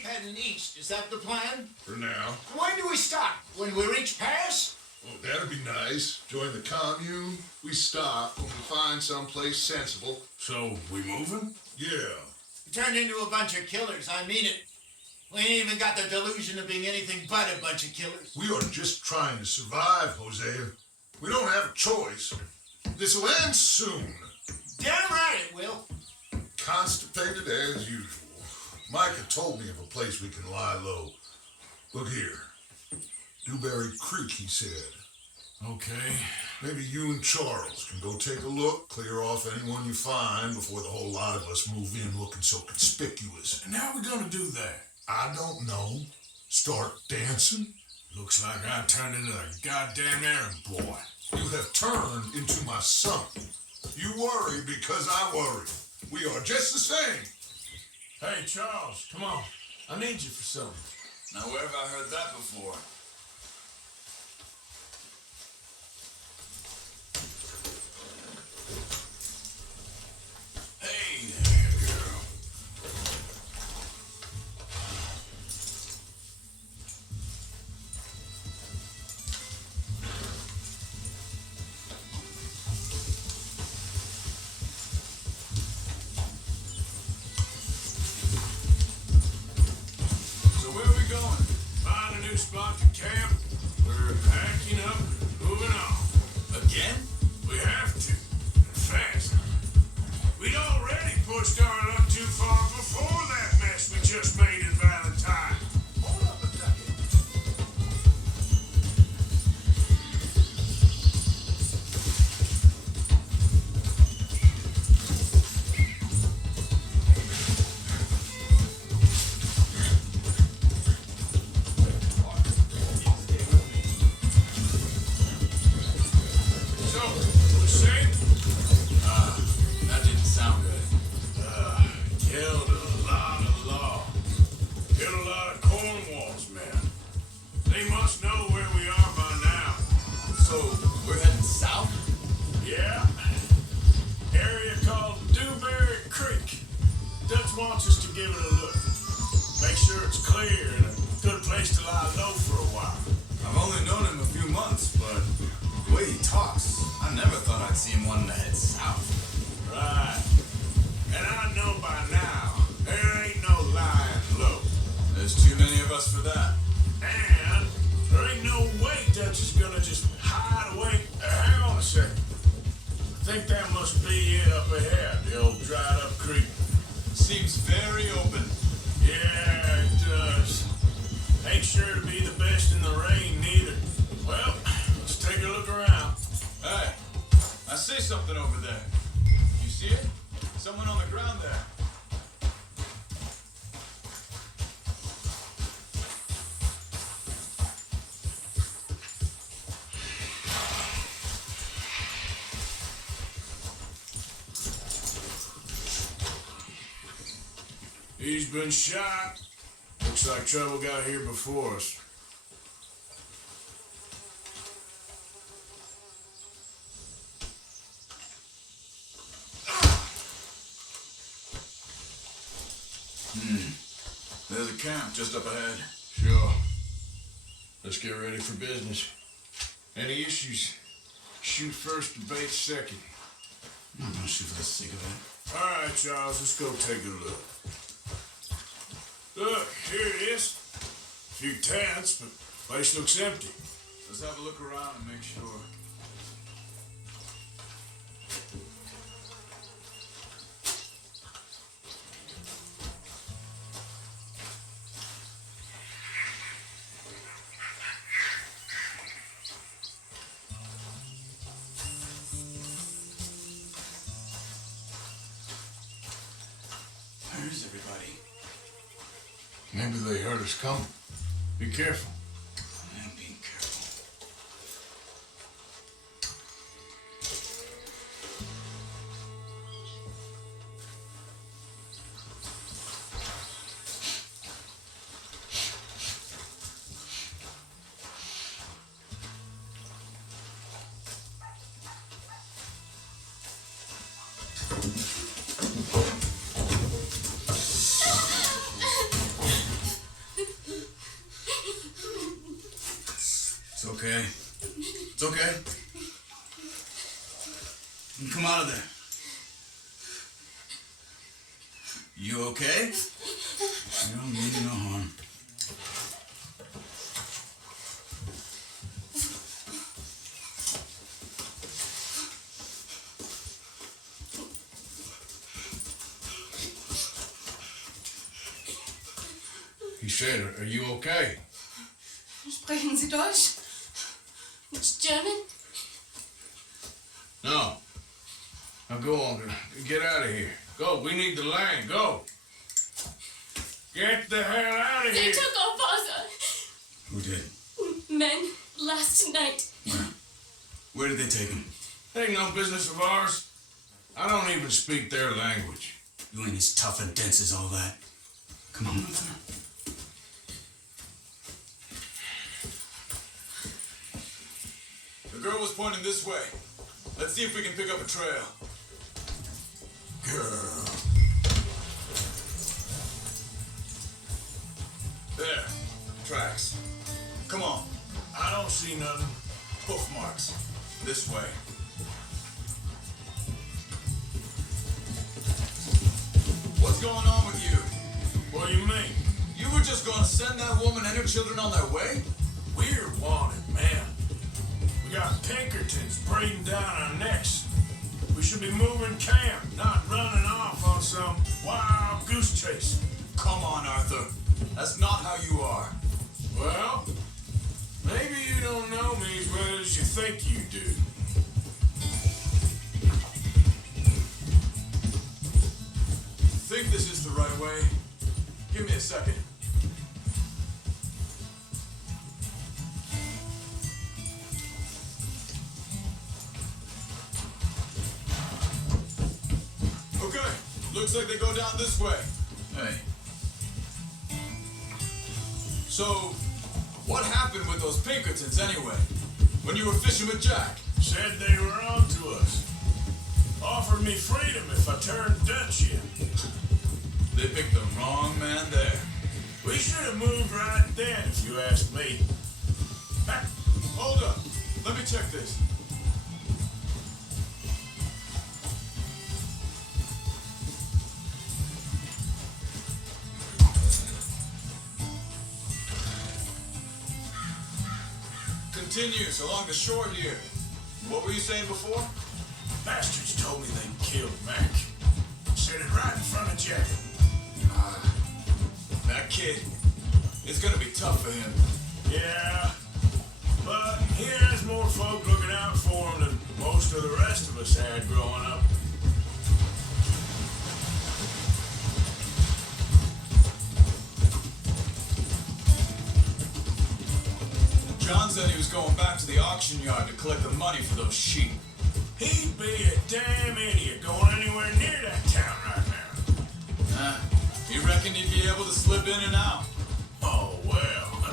keep heading east. Is that the plan? For now. When do we stop? When we reach Paris? Oh, that'd be nice. Join the commune. We stop when we find someplace sensible. So, we moving? Yeah. We turned into a bunch of killers, I mean it. We ain't even got the delusion of being anything but a bunch of killers. We are just trying to survive, Hosea. We don't have a choice. This will end soon. Damn right it will. Constipated as usual. Micah told me of a place we can lie low. Look here. Dewberry Creek, he said. Okay. Maybe you and Charles can go take a look, clear off anyone you find before the whole lot of us move in looking so conspicuous. And how are we gonna do that? I don't know. Start dancing? Looks like I turned into a goddamn errand boy. You have turned into my son. You worry because I worry. We are just the same. Hey, Charles, come on. I need you for something. Now, where have I heard that before? Hey there, girl. So where are we going? Find a new spot to camp. We're packing up and moving on. Again? We have to. And fast. We'd already pushed our luck too far before that mess we just made in Valentine. Hold up a second. So, we safe? That didn't sound good. Killed a lot of law. Killed a lot of Cornwall's men. They must know where we are by now. So, we're heading south? Yeah. Area called Dewberry Creek. Dutch wants us to give it a look. Make sure it's clear and a good place to lie low for a while. I've only known him a few months, but the way he talks, I never thought I'd see him wanting to head south. Right. And I know by now, there ain't no lying low. There's too many of us for that. And there ain't no way Dutch is gonna just hide away. Hang on a second. I think that must be it up ahead, the old dried up creek. Seems very open. Yeah, it does. Ain't sure to be the best in the rain neither. Well, let's take a look around. Hey, I see something over there. You see it? Someone on the ground there. He's been shot. Looks like trouble got here before us. There's a camp just up ahead. Sure. Let's get ready for business. Any issues? Shoot first, debate second. I'm not gonna shoot for the sake of it. All right, Charles, let's go take a look. Look, here it is. A few tents, but place looks empty. Let's have a look around and make sure. Where's everybody? Maybe they heard us coming. Be careful. I'm being careful. okay. It's okay. Come out of there. You okay? You don't mean no harm. He said, are you okay? Sprechen Sie Deutsch? It's German? No. Now go on. Get out of here. Go. We need the land. Go. Get the hell out of They here. took our father. Who did? Men last night. Where did they take him? Ain't no business of ours. I don't even speak their language. You ain't as tough and dense as all that. Come on, Arthur. The girl was pointing this way. Let's see if we can pick up a trail. Girl. There. Tracks. Come on. I don't see nothing. Hoof marks. This way. What's going on with you? What do you mean? You were just gonna send that woman and her children on their way? We're wanted, man. We got Pinkertons braiding down our necks. We should be moving camp, not running off on some wild goose chase. Come on, Arthur. That's not how you are. Well, maybe you don't know me as well as you think you do. Think this is the right way? Give me a second. Okay, looks like they go down this way. Hey, So, what happened with those Pinkertons anyway? When you were fishing with Jack? Said they were on to us. Offered me freedom if I turned Dutch in. They picked the wrong man there. We should have moved right then, if you ask me. Hey, hold up. Let me check this. Continues along the shore here. What were you saying before? Bastards told me they killed Mac. Said it right in front of Jack. That kid. It's gonna be tough for him. Yeah, but he has more folk looking out for him than most of the rest of us had growing up. John said he was going back to the auction yard to collect the money for those sheep. He'd be a damn idiot going anywhere near that town right now. You reckon he'd be able to slip in and out? Oh, well,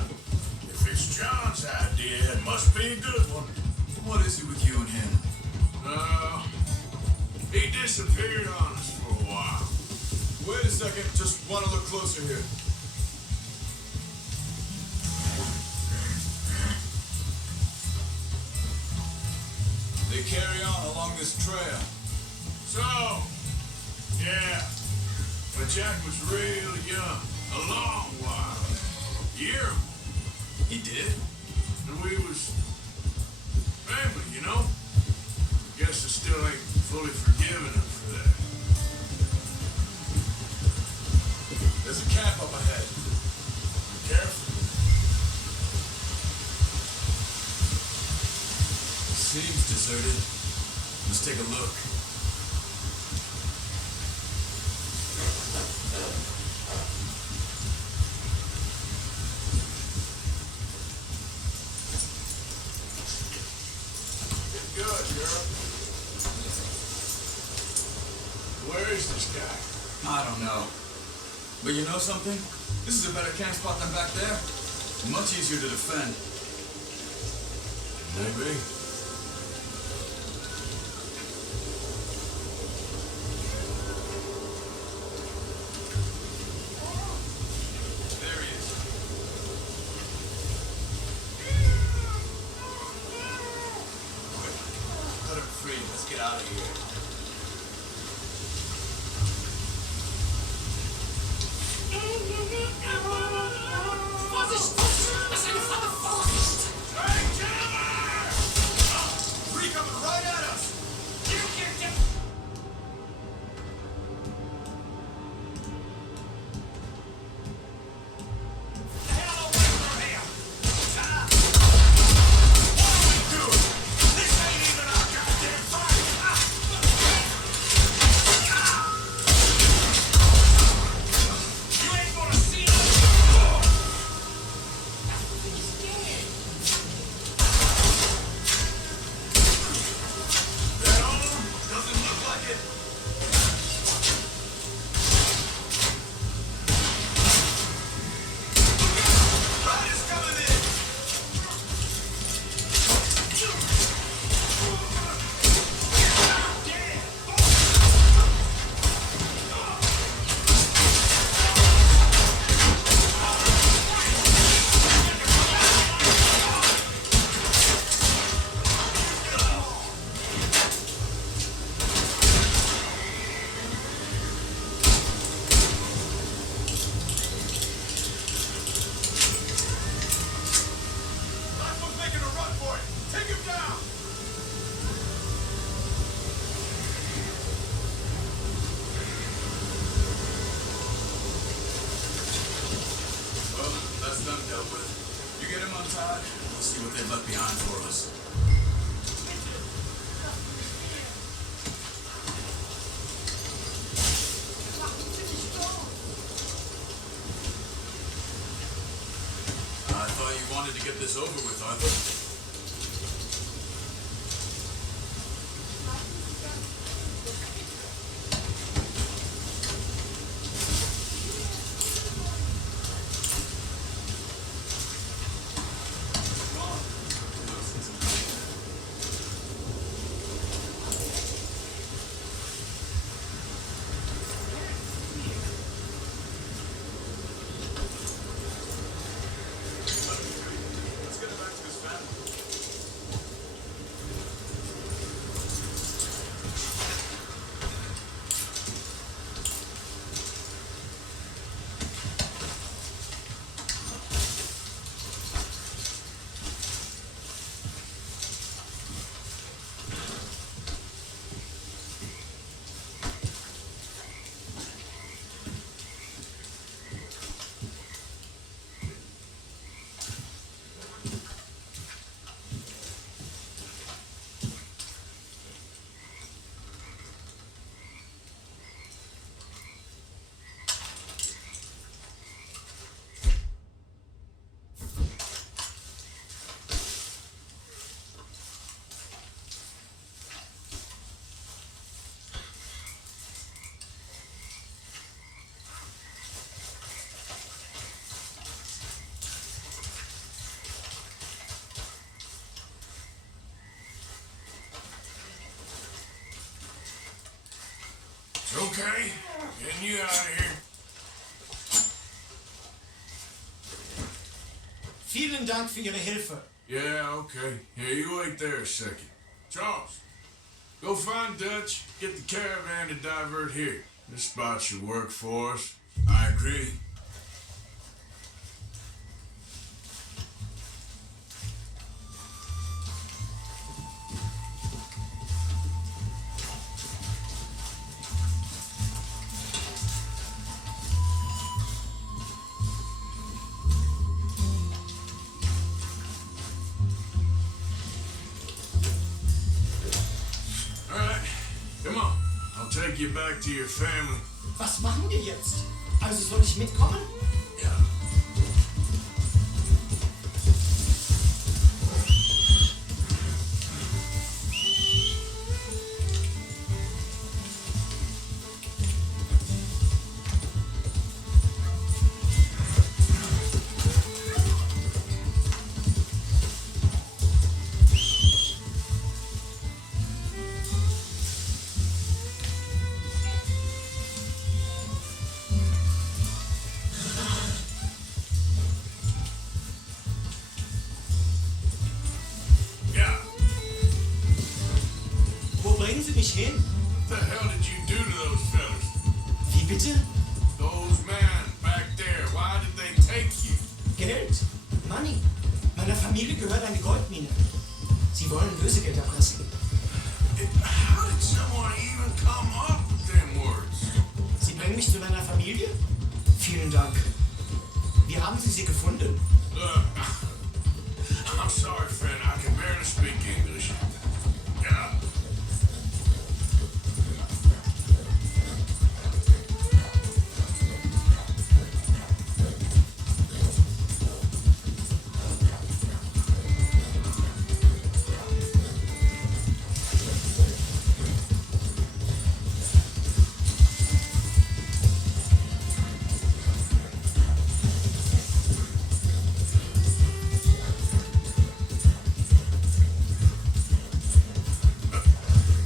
if it's John's idea, it must be a good one. what is it with you and him? He disappeared on us for a while. Wait a second, just want to look closer here. They carry on along this trail. So, yeah, but Jack was real young, a long while. Year, He did? and we was family, you know? Guess I still ain't fully forgiven him for that. There's a camp up ahead. Be careful. Seems deserted. Let's take a look. Good, girl. Where is this guy? I don't know. But you know something? This is a better camp spot than back there. Much easier to defend. Maybe. There he is. out of here. Three coming right at us! We'll see what they've left behind for us. I thought you wanted to get this over with, Arthur. Okay, getting you out of here. Vielen Dank für Ihre Hilfe. Yeah, okay. Here, you wait there a second. Charles, go find Dutch, get the caravan to divert here. This spot should work for us. I agree. Come on, I'll take you back to your family. Was machen wir jetzt? Also soll ich mitkommen? Ja. nicht hin. What the hell did you do to those fellas? Wie bitte? Those men back there, why did they take you? Geld. Money. Meiner Familie gehört eine Goldmine. Sie wollen Lösegeld erpressen. How did someone even come up with them words? Sie bringen mich zu meiner Familie? Vielen Dank. Wie haben Sie sie gefunden? Look, I'm sorry, friend. I can barely speak English. Yeah.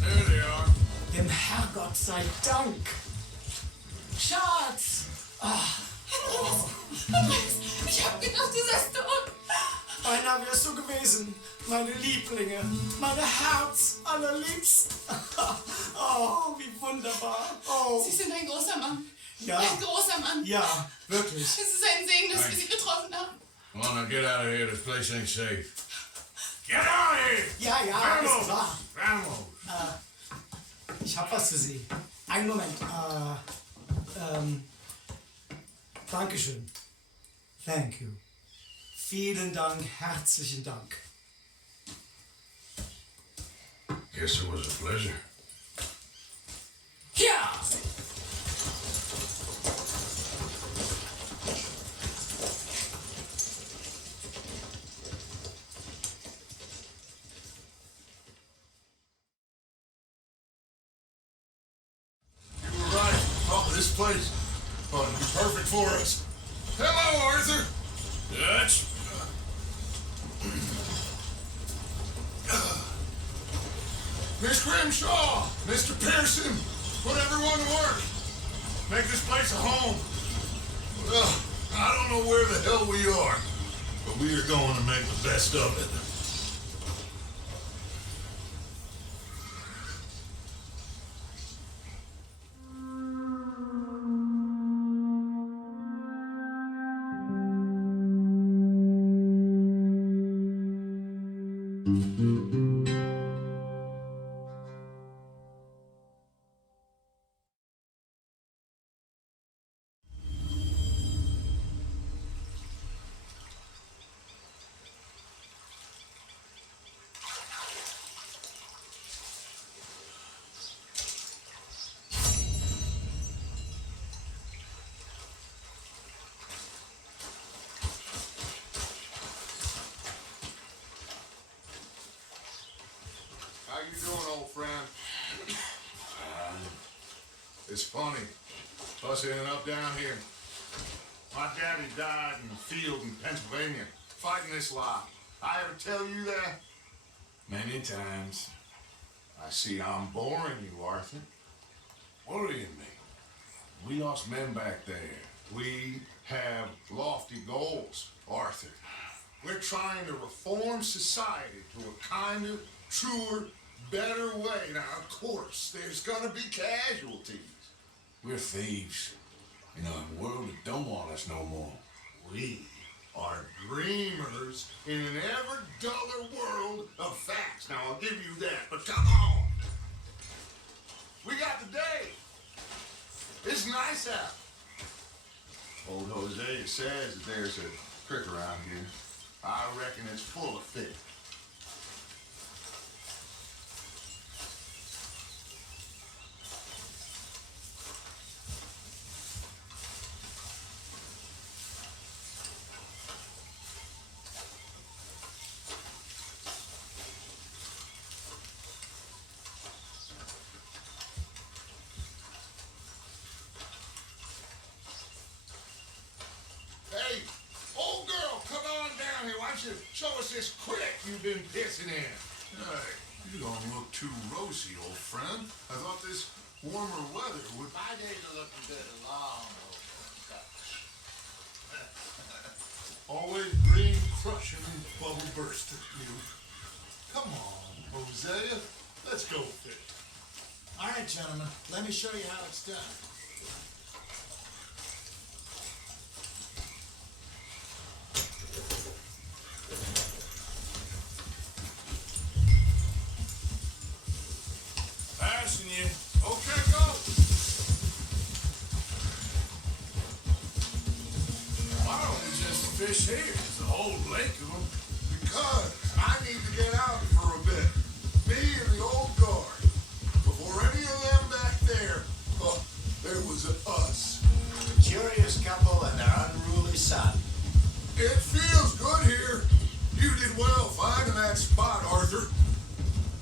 There they are. Dem Herrgott sei Dank. Schatz! Ich hab gedacht, du seist tot. Beinahe wärst du gewesen. Meine Lieblinge. Meine Herz allerliebst. Oh, wie wunderbar. Oh, Sie sind ein großer Mann. ja. Ein großer Mann. Ja, wirklich. Es ist ein Segen, dass wir Sie getroffen haben. Come on, now get out of here. This place ain't safe. Get out of here! Ja, ja, ist klar. Vamos! Ich hab was für Sie. Einen Moment. Dankeschön. Thank you. Vielen Dank, herzlichen Dank. Guess it was a pleasure. Ja! You were right. Oh, this place ought to be perfect for us. Hello, Arthur. Dutch? Miss Grimshaw, Mr. Pearson, put everyone to work. Make this place a home. Well, I don't know where the hell we are, but we are going to make the best of it. How you doing, old friend? It's funny, us ending up down here. My daddy died in the field in Pennsylvania, fighting this lot. I ever tell you that? Many times. I see I'm boring you, Arthur. Worrying me. We lost men back there. We have lofty goals, Arthur. We're trying to reform society to a kinder, truer, better way. Now, of course, there's gonna be casualties. We're thieves. In a world that don't want us no more. We are dreamers in an ever duller world of facts. Now, I'll give you that, but come on. We got the day. It's nice out. Old Hosea says that there's a creek around here. I reckon it's full of fish. Hey, old girl, come on down here. Why don't you show us this creek you've been pissing in? Hey, you don't look too rosy, old friend. I thought this warmer weather would... My days are looking good long Always green crushing and bubble bursting, you. Come on, Hosea. Let's go fish. All right, gentlemen, let me show you how it's done. Passing you. Okay, go. Why don't we just fish here? There's a whole lake of them. Because I need to get out for a bit. Me and the old guard. Before any of them back there, there was us. A curious couple and their unruly son. It feels good here. You did well finding that spot, Arthur.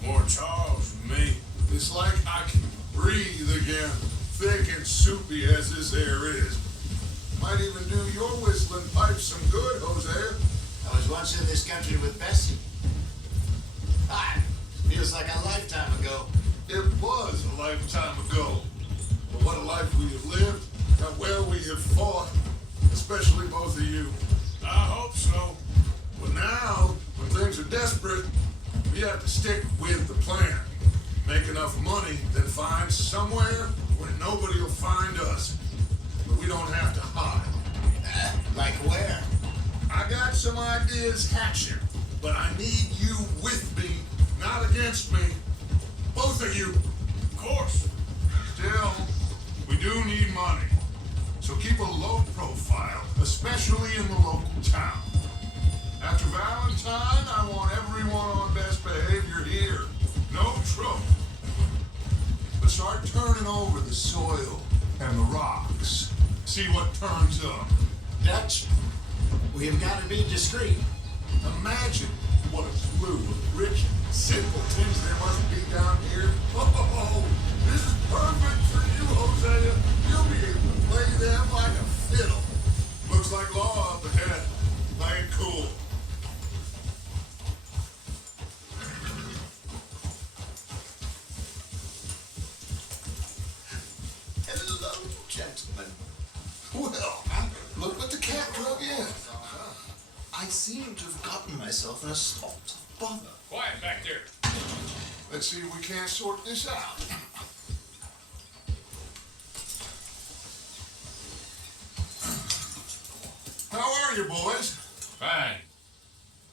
More Charles than me. It's like I can breathe again, thick and soupy as this air is. Might even do your whistling pipe some good, Hosea. I was once in this country with Bessie. Ah, feels like a lifetime ago. It was a lifetime ago. But what a life we have lived, how well we have fought, especially both of you. I hope so. But now, when things are desperate, we have to stick with the plan. Make enough money, then find somewhere where nobody will find us. But we don't have to hide. Like where? I got some ideas hatching, but I need you with me, not against me. Both of you. Of course. Still, we do need money. So keep a low profile, especially in the local town. After Valentine, I want everyone on best behavior here. No trouble. But start turning over the soil and the rocks. See what turns up. Dutch, we've got to be discreet. Imagine what a slew of rich, simple things there must be down here. Oh, this is perfect for you, Hosea. You'll be able to play them like a fiddle. Looks like law up ahead. Play it cool. Hello, gentlemen. Well, look what the cat drug in. I seem to have gotten myself in a spot of bother. Quiet back there. Let's see if we can't sort this out. How are you, boys? Fine.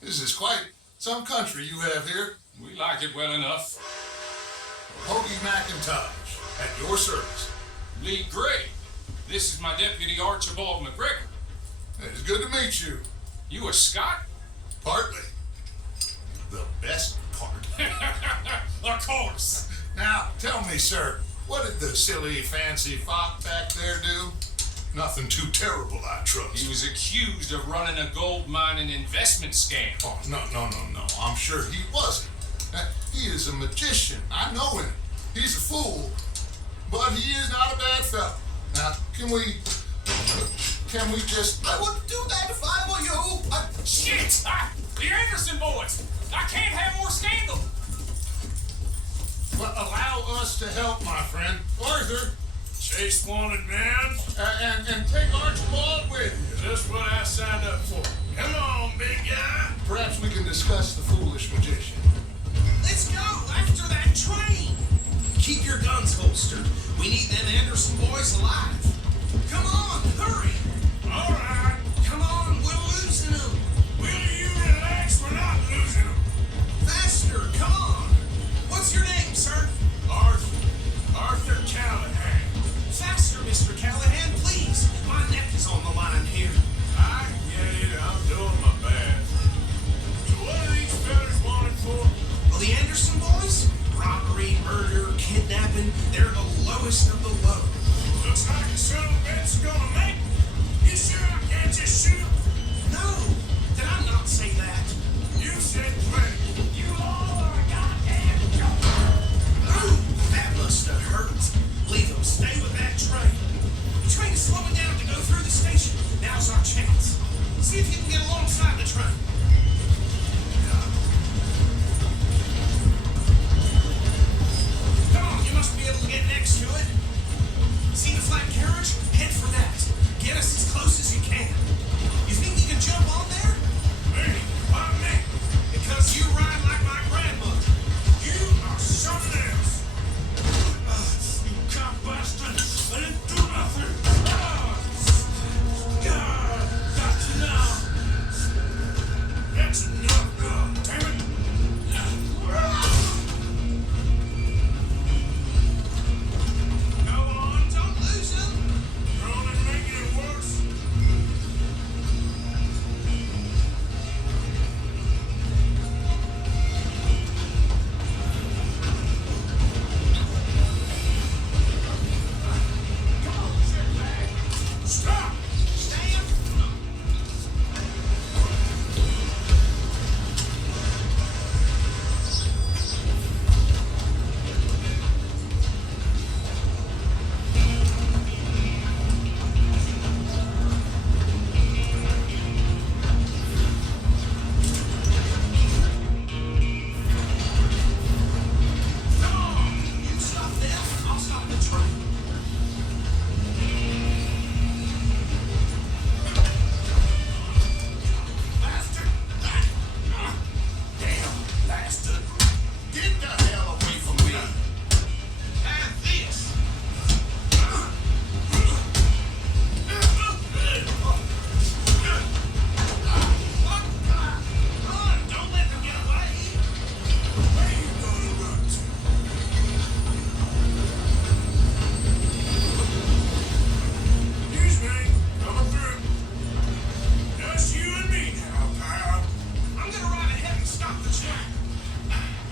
This is quite some country you have here. We like it well enough. Hoagie McIntosh, at your service. Lee Gray. This is my deputy Archibald McGregor. It's good to meet you. You a Scot? Partly. The best part. Of course. Now, tell me, sir, what did the silly, fancy fop back there do? Nothing too terrible, I trust. He was accused of running a gold mining investment scam. Oh, no. I'm sure he wasn't. He is a magician. I know him. He's a fool, but he is not a bad fellow. Now, can we just... I wouldn't do that if I were you. Shit! The Anderson boys! I can't have more scandal! But allow us to help, my friend. Arthur, Chase wanted man. and take Archibald with you. Just what I signed up for. Come on, big guy. Perhaps we can discuss the foolish magician. Let's go after that train. Keep your guns holstered. We need them Anderson boys alive. Come on, hurry. All right. Come on, we're losing them. Will you relax? We're not losing them. Faster, come on. What's your name, sir? Arthur Callahan. Faster, Mr. Callahan, please. My neck is on the line here. I get it. I'm doing my best. So what are these fellas wanted for? Well, the Anderson boys? Robbery, murder, kidnapping. They're the lowest of the low. Looks like the son of a bitch is gonna make it. You sure I can't just shoot him? No, did I not say that? You said plenty. You all are a goddamn joke. Ooh, that must have hurt. Leave them. Stay with that train. The train is slowing down to go through the station. Now's our chance. See if you can get alongside the train. Come on, you must be able to get next to it.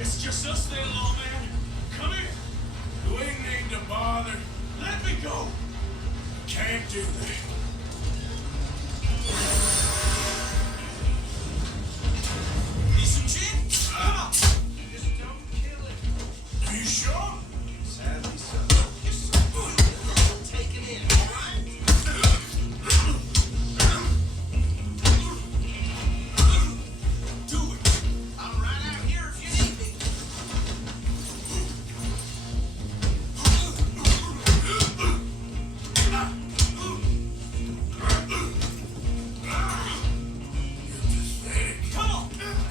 It's just us then, lawman. Come here. You ain't need to bother. Let me go. Can't do that. Need some gin? Come on. Just don't kill it. Are you sure? Sadly so. Just take it in, all right? Do it. I'm right out here if you need me. Come on.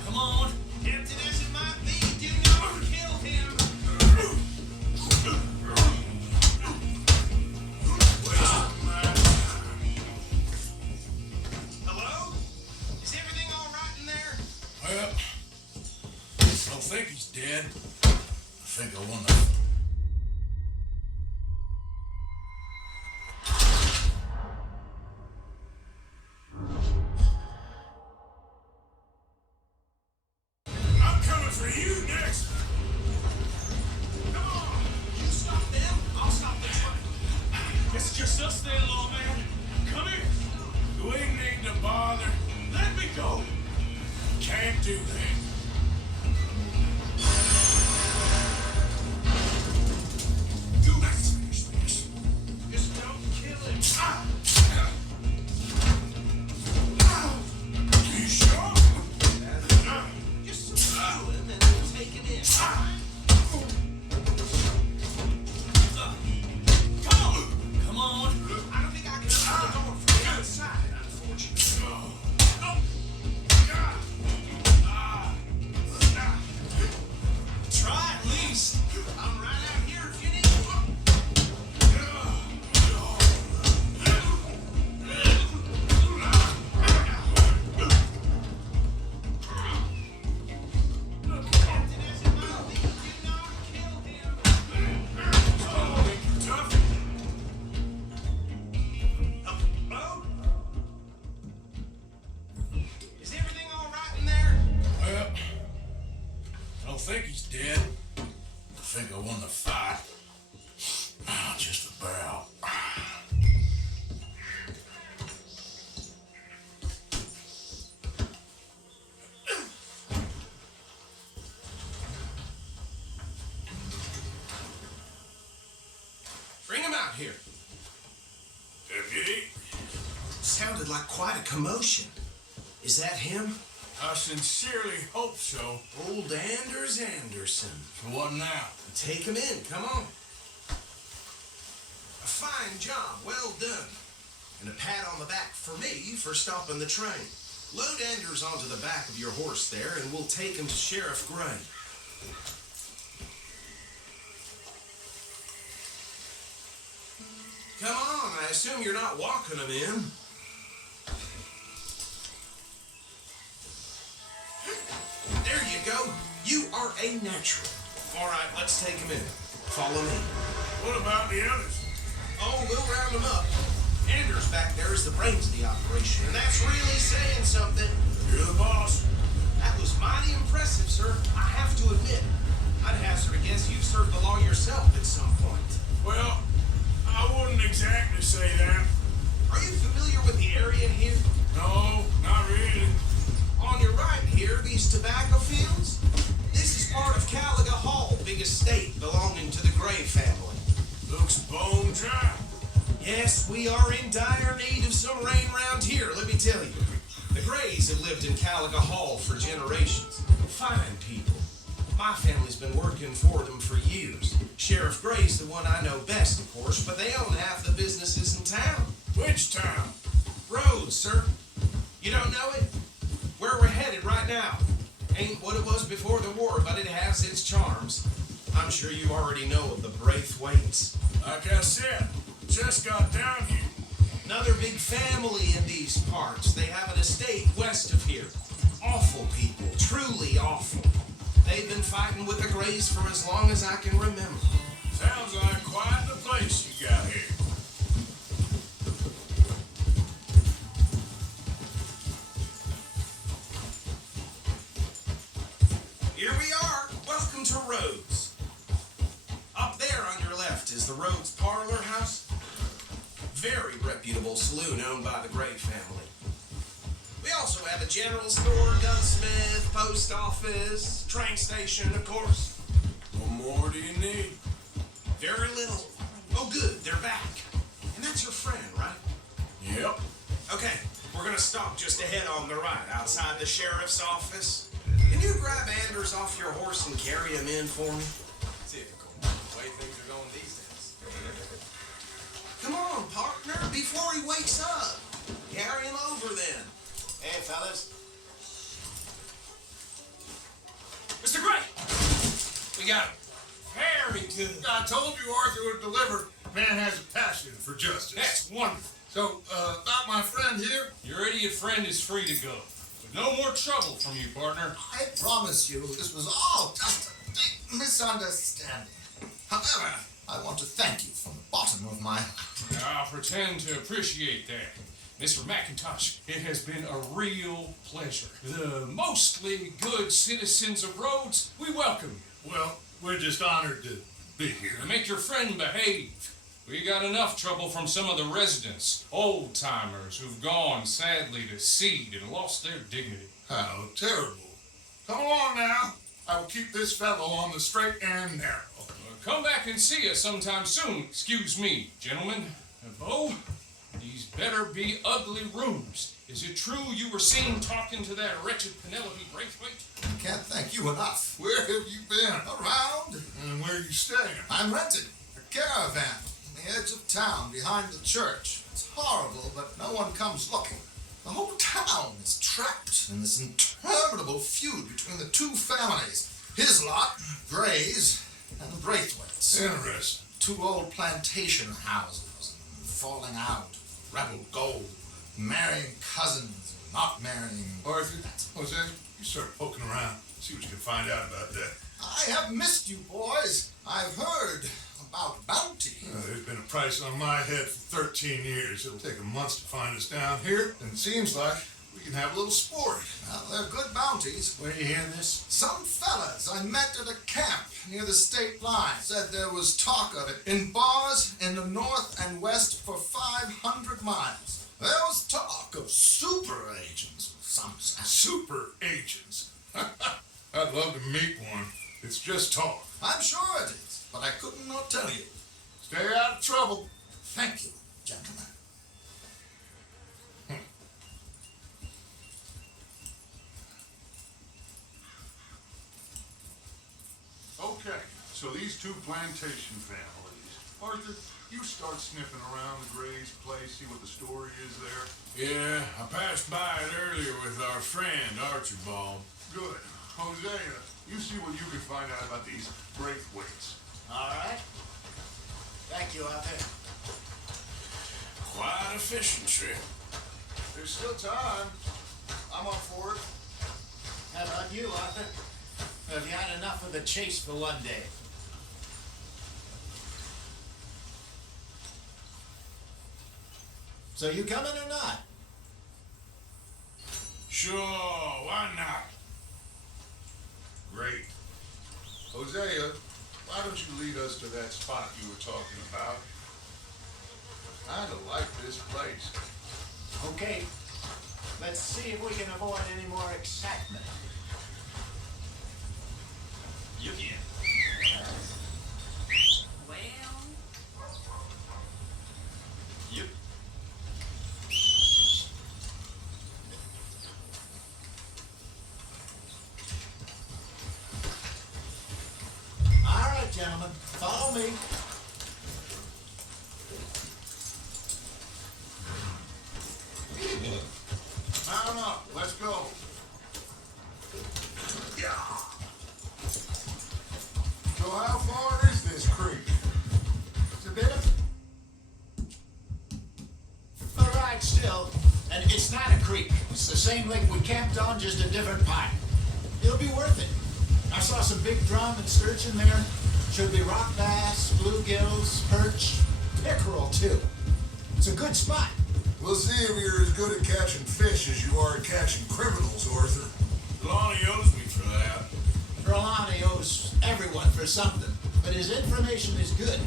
Come on. Tempted as it might be, do not kill him. Hello? Is everything all right in there? Well, I don't think he's dead. I think I won the... I'm coming for you next. Come on. You stop them, I'll stop the train. It's just us then, lawman. Come here. You ain't need to bother. Let me go. Can't do that. Let's finish this. Just don't kill him. You sure? Just subdue him and we'll take him in, all right? Come on. Come on. I don't think I can open the door from the outside, unfortunately. Try at least. I'm right out here if you need me. Tempted as it might be, do not kill him. Tough. Hello? Is everything all right in there? Well, I don't think he's dead. I think I won the fight. Just about. Bring him out here. Deputy, Sounded like quite a commotion. Is that him? I sincerely hope so. Old Anders Anderson. For what now? Take him in, come on. A fine job, well done. And a pat on the back for me for stopping the train. Load Anders onto the back of your horse there, and we'll take him to Sheriff Gray. Come on, I assume you're not walking him in. There you go. You are a natural. All right, let's take him in. Follow me. What about the others? Oh, we'll round him up. Anders back there is the brains of the operation, and that's really saying something. You're the boss. That was mighty impressive, sir. I have to admit. I'd hazard a guess you've served the law yourself at some point. Well, I wouldn't exactly say that. Are you familiar with the area here? No, not really. On your right here, these tobacco fields? This is part of Caliga Hall, big estate belonging to the Gray family. Looks bone dry. Yes, we are in dire need of some rain round here, let me tell you. The Grays have lived in Caliga Hall for generations. Fine people. My family's been working for them for years. Sheriff Gray's the one I know best, of course, but they own half the businesses in town. Which town? Rhodes, sir. You don't know it? Where we're headed right now. Ain't what it was before the war, but it has its charms. I'm sure you already know of the Braithwaites. Like I said, just got down here. Another big family in these parts. They have an estate west of here. Awful people, truly awful. They've been fighting with the Grays for as long as I can remember. Sounds like quite the place you got here. Here we are. Welcome. Rhodes Parlor House. Very reputable saloon owned by the Gray family. We also have a general store, gunsmith, post office, train station, of course. What more do you need? Very little. Oh, good, they're back. And that's your friend, right? Yep. Okay, we're gonna stop just ahead on the right, outside the sheriff's office. Can you grab Anders off your horse and carry him in for me? Typical. The way things are going these days. Come on, partner, before he wakes up. Carry him over then. Hey, fellas. Mr. Gray! We got him. Very good. I told you Arthur would deliver. Man has a passion for justice. That's wonderful. So, about my friend here, Your idiot friend is free to go. But no more trouble from you, partner. I promise you this was all just a big misunderstanding. However, I want to thank you from the bottom of my heart. I'll pretend to appreciate that. Mr. McIntosh, it has been a real pleasure. The mostly good citizens of Rhodes, we welcome you. well, we're just honored to be here. To make your friend behave. We got enough trouble from some of the residents, old-timers who've gone, sadly, to seed and lost their dignity. How terrible. Come along now. I will keep this fellow on the straight and narrow. Come back and see us sometime soon. Excuse me, gentlemen. Bo, these better be ugly rooms. Is it true you were seen talking to that wretched Penelope Braithwaite? I can't thank you enough. Where have you been? Around, And where are you staying? I'm renting a caravan on the edge of town behind the church. It's horrible, but no one comes looking. The whole town is trapped in this interminable feud between the two families. His lot, Gray's, and the Braithwaites. Interesting. Two old plantation houses, falling out, rebel gold, marrying cousins, not marrying. Arthur, Jose, you start poking around. See what you can find out about that. I have missed you, boys. I've heard about bounty. There's been a price on my head for 13 years. It'll take a month to find us down here, and it seems like we can have a little sport. Well, they're good bounties. Where do you hear this? Some fellas I met at a camp near the state line said there was talk of it in bars in the north and west for 500 miles. There was talk of super agents of some sort. Super agents. I'd love to meet one. It's just talk. I'm sure it is, but I couldn't not tell you. Stay out of trouble. Thank you, gentlemen. Okay, so these two plantation families. Arthur, you start sniffing around the Gray's place, see what the story is there. Yeah, I passed by it earlier with our friend Archibald. Good. Hosea, you see what you can find out about these Braithwaites. All right. Thank you, Arthur. Quite a fishing trip. There's still time. I'm up for it. How about you, Arthur? Have you had enough of the chase for one day? So you coming or not? Sure, why not? Great. Hosea, why don't you lead us to that spot you were talking about? Kinda like this place. Okay. Let's see if we can avoid any more excitement. You can. Well, Yep. All right, gentlemen. Follow me. Mount up. Let's go. Yeah. So how far is this creek? It's a bit of a ride still, and it's not a creek. It's the same lake we camped on, just a different part. It'll be worth it. I saw some big drum and sturgeon there. Should be rock bass, bluegills, perch, pickerel too. It's a good spot. We'll see if you're as good at catching fish as you are at catching criminals, Arthur. Lonnie owes me for that. Trelawney owes everyone for something, but his information is good.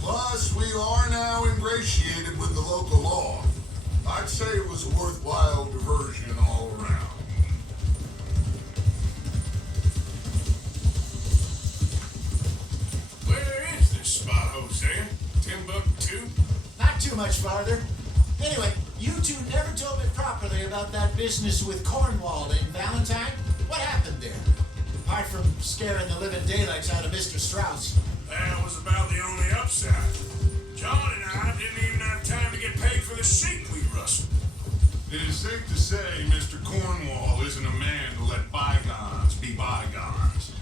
Plus, we are now ingratiated with the local law. I'd say it was a worthwhile diversion all around. Where is this spot, Hosea? Timbuktu? Not too much farther. Anyway, you two never told me properly about that business with Cornwall in Valentine. What happened there? Apart from scaring the living daylights out of Mr. Strauss. That was about the only upside. John and I didn't even have time to get paid for the sheep we rustled. It is safe to say Mr. Cornwall isn't a man to let bygones be bygones.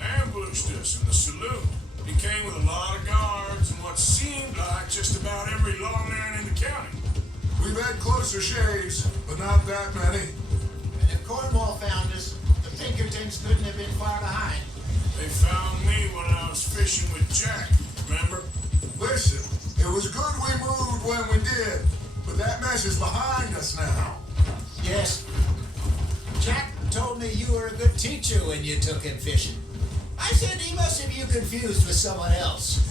Ambushed us in the saloon. He came with a lot of guards and what seemed like just about every lawman in the county. We've had closer shaves, but not that many. And if Cornwall found us, the Pinkertons couldn't have been far behind. They found me when I was fishing with Jack, remember? Listen, it was good we moved when we did, but that mess is behind us now. Yes. Jack told me you were a good teacher when you took him fishing. I said he must have you confused with someone else.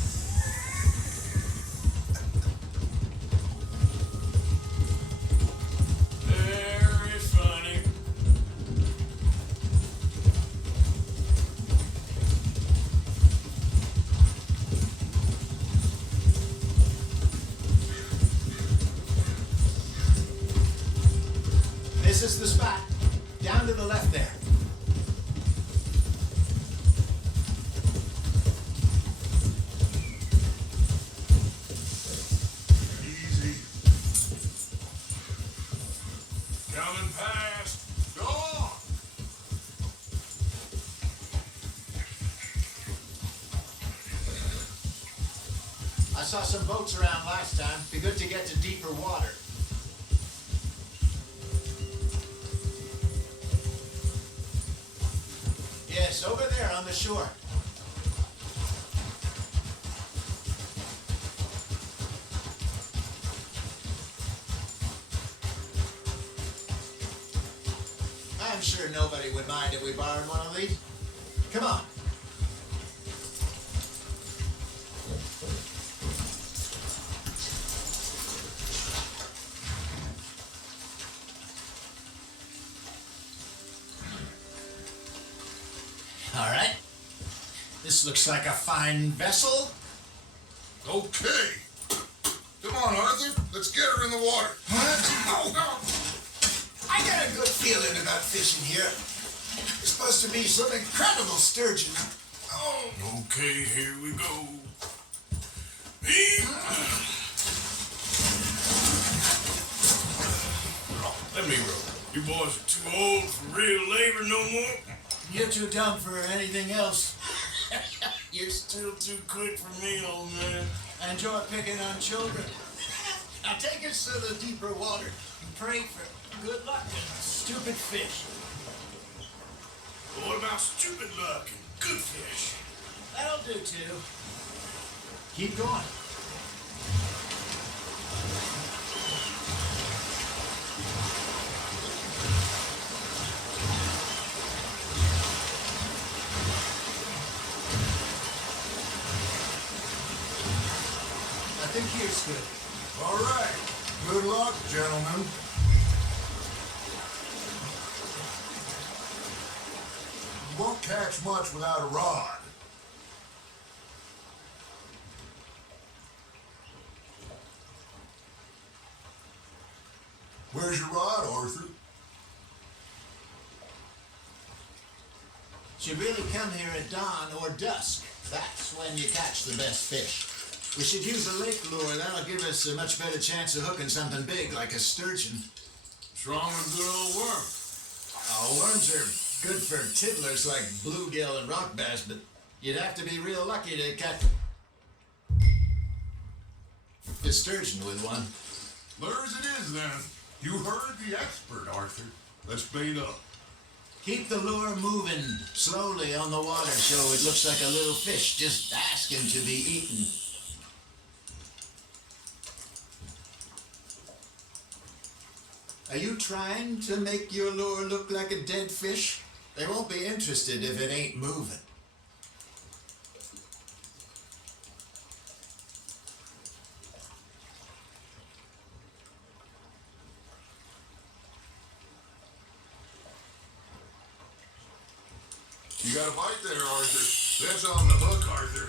Very funny. This is the spot. Down to the left there. Easy. Coming past. Go on. I saw some boats around last time. Be good to get to deeper water. Yes, over there on the shore. I'm sure nobody would mind if we borrowed one of these. Come on. All right. This looks like a fine vessel. Okay. Come on, Arthur. Let's get her in the water. I got a good feeling about fishing here. There's supposed to be some incredible sturgeon. Oh, Okay, here we go. Let me roll. You boys are too old for real labor no more. you're too dumb for anything else. You're still too quick for me, old man. I enjoy picking on children. Now take us to the deeper water and pray for good luck and stupid fish. But what about stupid luck and good fish? That'll do too. Keep going. I think here's good. All right. Good luck, gentlemen. You won't catch much without a rod. Where's your rod, Arthur? Should really come here at dawn or dusk. That's when you catch the best fish. We should use a lake lure. That'll give us a much better chance of hooking something big like a sturgeon. What's wrong with good old worm? Worms are good for tiddlers like bluegill and rock bass, but you'd have to be real lucky to catch a sturgeon with one. Lures it is then. You heard the expert, Arthur. Let's bait up. Keep the lure moving slowly on the water so it looks like a little fish just asking to be eaten. Are you trying to make your lure look like a dead fish? They won't be interested if it ain't moving. got a bite there, Arthur. That's on the hook, Arthur.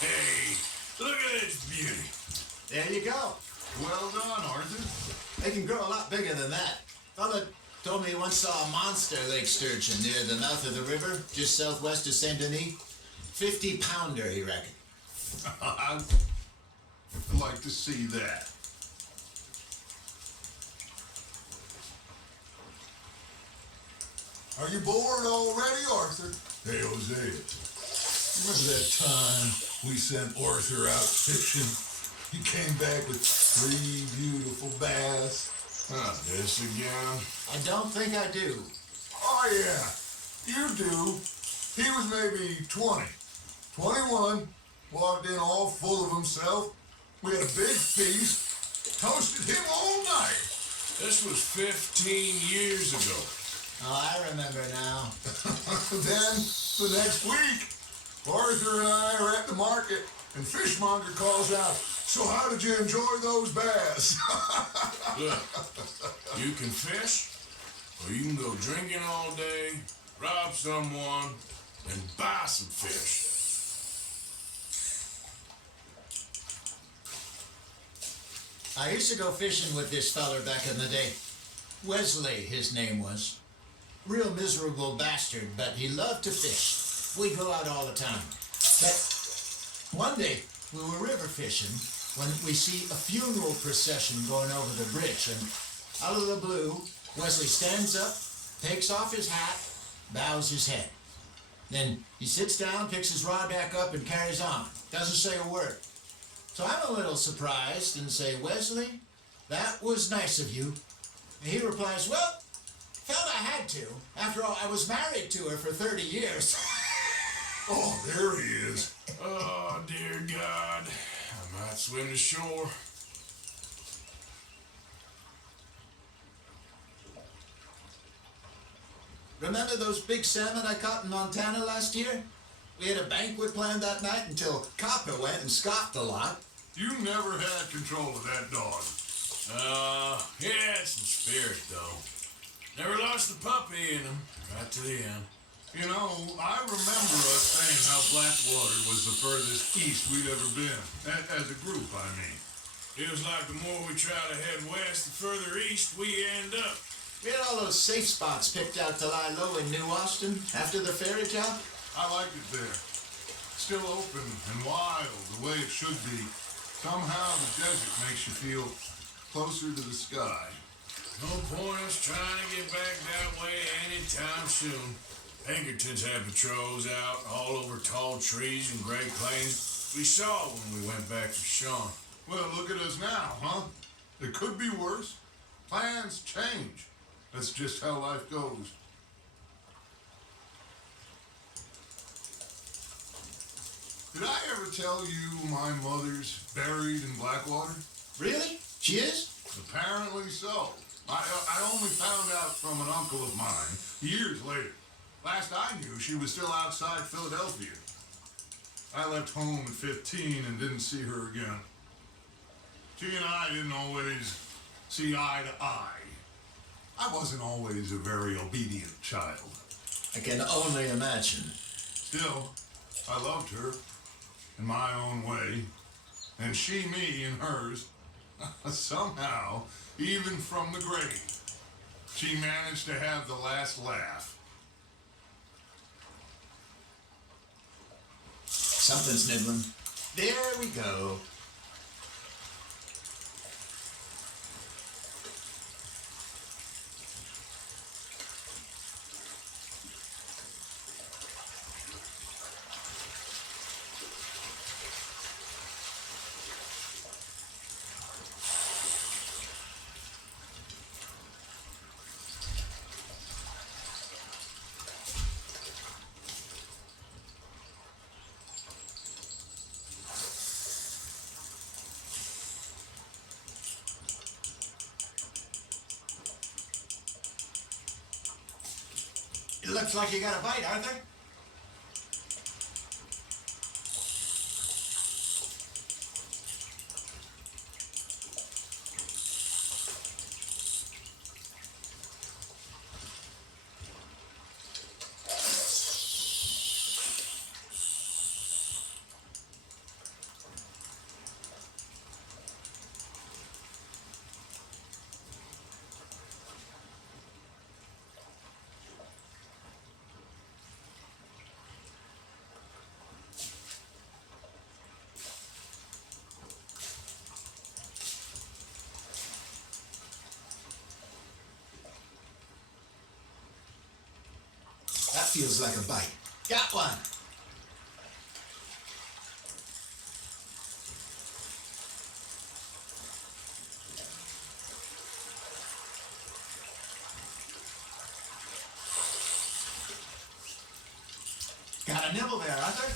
Hey, look at this beauty. There you go. Well done, Arthur. They can grow a lot bigger than that. Fella told me he once saw a monster lake sturgeon near the mouth of the river, just southwest of Saint Denis. 50-pounder, he reckoned. I'd like to see that. Are you bored already, Arthur? Hey, Hosea. Remember that time we sent Arthur out fishing? He came back with 3 beautiful bass. This again? I don't think I do. Oh, yeah. You do. He was maybe 20. 21. Walked in all full of himself. We had a big feast. Toasted him all night. This was 15 years ago. Oh, I remember now. Then, the next week, Arthur and I are at the market, and Fishmonger calls out, "So how did you enjoy those bass?" Look, you can fish, or you can go drinking all day, rob someone, and buy some fish. I used to go fishing with this feller back in the day. Wesley, his name was. Real miserable bastard, but he loved to fish. We'd go out all the time. But one day, we were river fishing when we see a funeral procession going over the bridge, and out of the blue, Wesley stands up, takes off his hat, bows his head. Then he sits down, picks his rod back up, and carries on. Doesn't say a word. So I'm a little surprised and say, "Wesley, that was nice of you." And he replies, "Well, felt I had to. After all, I was married to her for 30 years. Oh, there he is. Oh, dear God. I might swim to shore. Remember those big salmon I caught in Montana last year? We had a banquet planned that night until Copper went and scoffed a lot. You never had control of that dog. He had some spirit, though. Never lost the puppy in him, right to the end. You know, I remember us saying how Blackwater was the furthest east we'd ever been. As a group, I mean. Feels like the more we try to head west, the further east we end up. We had all those safe spots picked out to lie low in New Austin after the ferry job. I like it there. Still open and wild, the way it should be. Somehow the desert makes you feel closer to the sky. No point us trying to get back that way anytime soon. Pinkertons had patrols out all over tall trees and Great Plains. We saw when we went back to Sean. Well, look at us now, huh? It could be worse. Plans change. That's just how life goes. Did I ever tell you my mother's buried in Blackwater? Really? She is? Apparently so. I only found out from an uncle of mine years later. Last I knew, she was still outside Philadelphia. I left home at 15 and didn't see her again. She and I didn't always see eye to eye. I wasn't always a very obedient child. I can only imagine. Still, I loved her in my own way, and she me in hers. Somehow, even from the grave, she managed to have the last laugh. Something's nibbling. There we go. looks like you got a bite, Arthur. That feels like a bite. Got one. Got a nibble there, Arthur.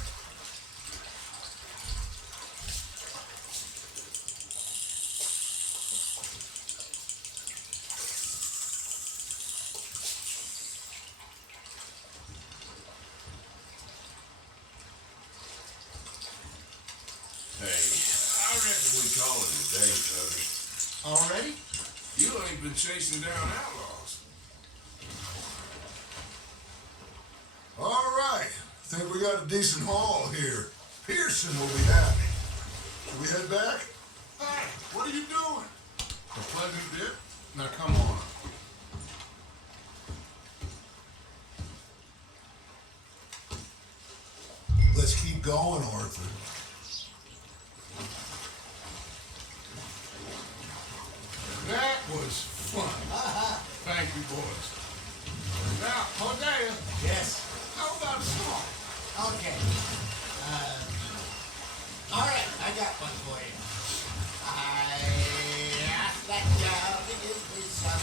I reckon we call it a day, Tubby. Already? You ain't been chasing down outlaws. All right. Think we got a decent haul here. Pearson will be happy. Should we head back? Hey, what are you doing? A pleasant dip? Now come on. Let's keep going, Arthur. That was fun. Thank you, boys. Now, Hosea, Yes. how about a song? Okay. All right, I got one for you. I asked that gal to give me some.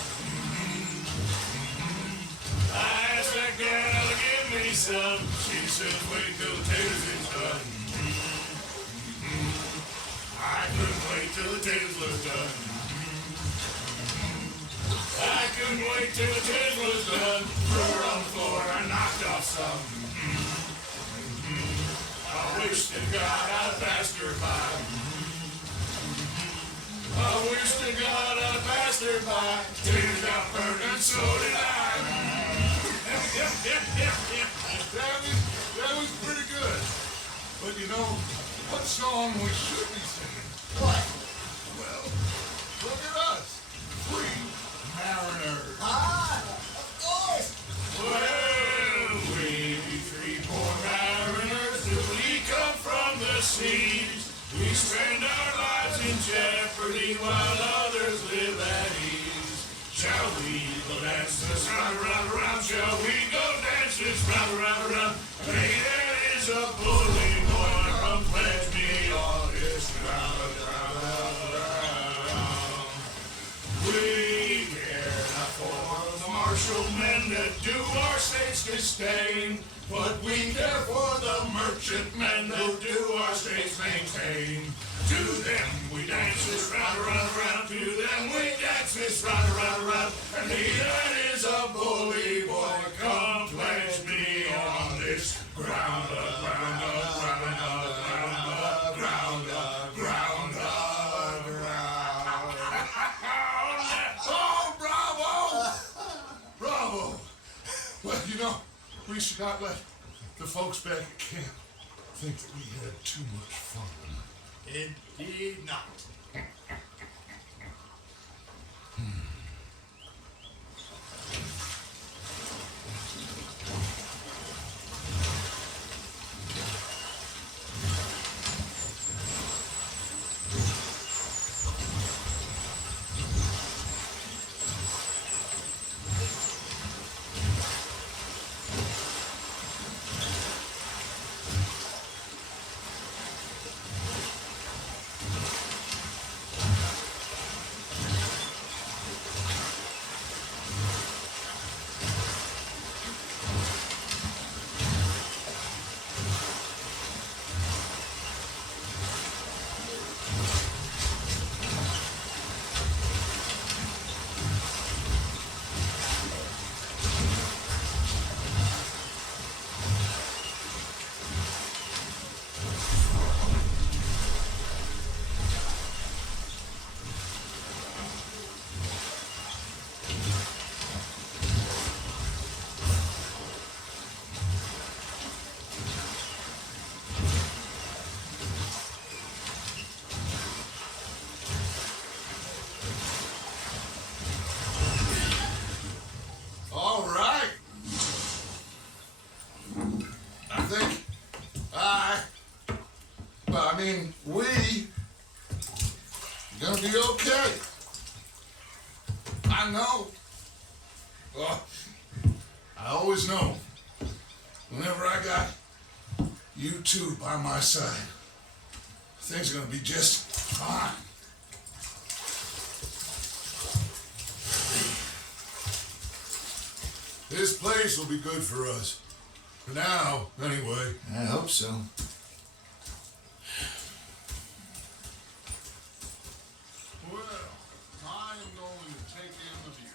I asked that gal to give me some. She said, wait till the taters is done. I couldn't wait till the taters was done. I couldn't wait till the taters was done. Threw her on the floor and knocked off some. I wish to God I'd passed her by. I wish to God I'd passed her by. Taters got burned and so did I. That was pretty good. But you know, what song we should be singing? What? Well, look at us. Free mariners. Of course. Well, we three poor mariners, do we come from the seas? We spend our lives in jeopardy while others live at ease. Shall we go dance this round, round, round? Shall we go dance this round, round, round? Hey, there is a bully boy, come pledge me on this ground, round, round, round. We care not for the martial men that do our states disdain, but we care for the merchant men that do our states maintain. To them we dance this round, round, round. To them we dance this round, round, round. And he that is a bully boy, come pledge me on this ground, ground, ground, ground, ground, ground, ground. Oh, bravo! Bravo! Well, you know, we should not let the folks back at camp think that we had too much fun. Indeed not. be okay. I know. Well, I always know. Whenever I got you two by my side, things are gonna be just fine. This place will be good for us. For now, anyway. I hope so. Well, I am going to take in the view.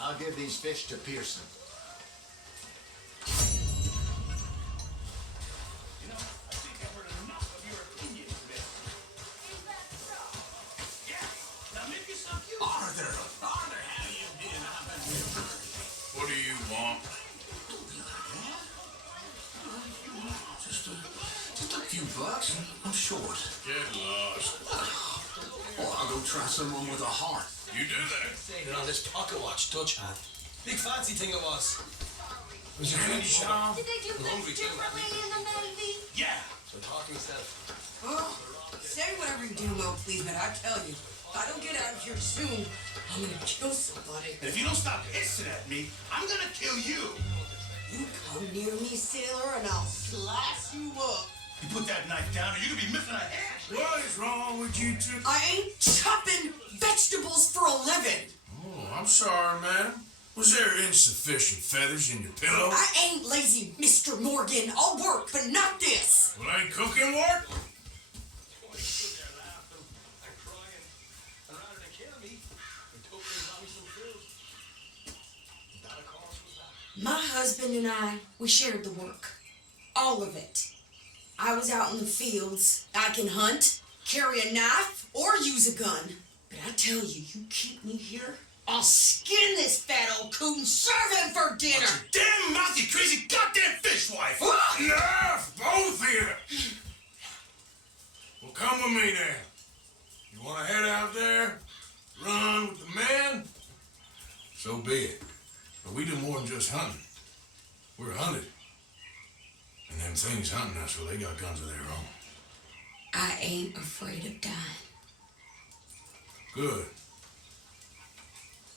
I'll give these fish to Pearson. You know, I think I've heard enough of your opinion today. Is that so? Yeah, now make yourself useful. Arthur, how you been? What do you want? Just a few bucks. I'm short. Get lost. Oh, I'll go try someone with a heart. You do that? You know, this pocket watch Dutch had. Big fancy thing it was. Was your handy shop? Did they do things differently in the Navy? Yeah. So talking stuff. Oh, say whatever you do, Mo, please, but I tell you, if I don't get out of here soon, I'm gonna kill somebody. And if you don't stop hissing at me, I'm gonna kill you. You come near me, sailor, and I'll slice you up. You put that knife down or you're gonna be missing a head. What is wrong with you two? I ain't chopping vegetables for a living. Oh, I'm sorry, madam. Was there insufficient feathers in your pillow? I ain't lazy, Mr. Morgan. I'll work, but not this. Well, ain't cooking work? My husband and I, we shared the work. All of it. I was out in the fields. I can hunt, carry a knife, or use a gun. But I tell you, you keep me here, I'll skin this fat old coot and serve him for dinner. Damn mouth, you crazy goddamn fishwife! Ah! Enough, both of you! Well, come with me then. You want to head out there, run with the men? So be it. But we do more than just hunting. We're hunted. And them things hunting us, well, they got guns of their own. I ain't afraid of dying. Good.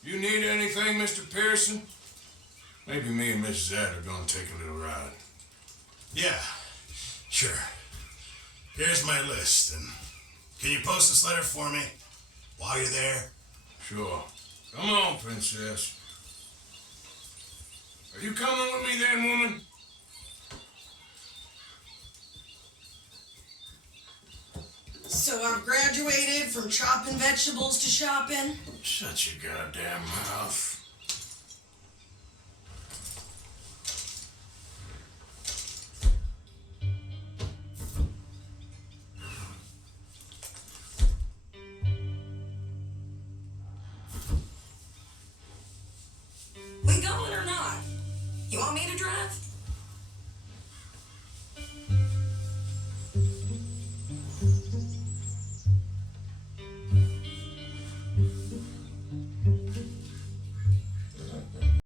You need anything, Mr. Pearson? Maybe me and Mrs. Ad are gonna take a little ride. Yeah, sure. Here's my list, and can you post this letter for me while you're there? Sure. Come on, princess. Are you coming with me then, woman? So I've graduated from chopping vegetables to shopping. Shut your goddamn mouth.